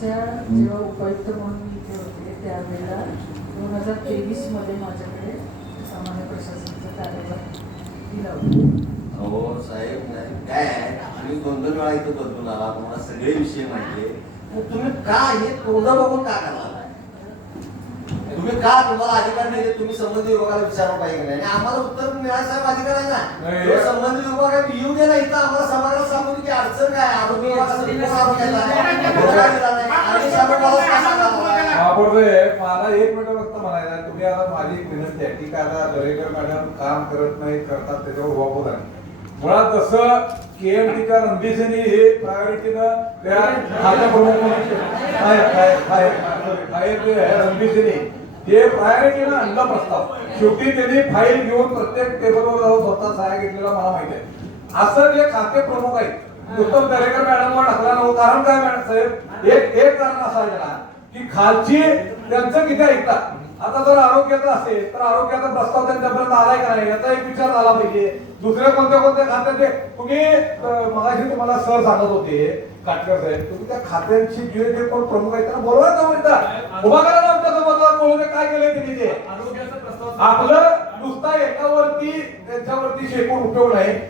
जेव्हा उपायुक्त म्हणून मी इथे होते त्यावेळेला 2023 मध्ये माझ्याकडे सामान्य प्रशासनाचा कार्यभार दिला होता. हो साहेब, काय आम्ही 2-2 वेळा इथं बदलून आला, तुम्हाला सगळे विषय माहिती आहे. तुम्ही का हे तोंड बघून का करणार? तुम्ही का, तुम्हाला अधिकार नाही, तुम्ही संबंधित विभागाला विचारलं पाहिजे नाही? आम्हाला उत्तर मिळालं साहेब, अधिकार आहे ना. संबंधित विभाग येऊ दे ना इथं, आम्हाला समाजाला सांगू की अडचण काय आरोग्य मला 1 मिनिट फक्त म्हणायला, तुम्ही आता माझी एक विनंती आहे की आता दरेकर मॅडम काम करत नाही, करतात त्याच्यावर वापरत आहे. मुळात जसं केएमटीच्या रणजितसिंह हे प्रायोरिटीनं त्या खात्या प्रमुख रणजितसिंह ते प्रायोरिटीनं आणला प्रस्ताव. शेवटी त्यांनी फाईल घेऊन प्रत्येक टेबलवर जाऊन स्वतः सहाय्य घेतलेला मला माहिती आहे. असं जे खाते प्रमुख आहेत उत्तम दरेकर मॅडमवर टाकला नव्हतं. कारण काय मॅडम साहेब, एक कारण असं आहे ना की खालची त्यांचं किती ऐकतात. आता जर आरोग्याचा असेल तर आरोग्याचा प्रस्ताव त्यांच्यापर्यंत आलाय का नाही याचा एक विचार झाला पाहिजे. दुसऱ्या कोणत्या खात्याचे तुम्ही मगाशी तुम्हाला सर सांगत होते काटकर साहेब, तुम्ही त्या खात्यांची जे कोण प्रमुख आहेत त्यांना बोलवायचं, उभा करा ना आमच्यासोबत, बोलू दे काय केलंय त्यांनी ते. आपलं नुसता एकावरती त्यांच्यावरती शेकून उपयोग नाही.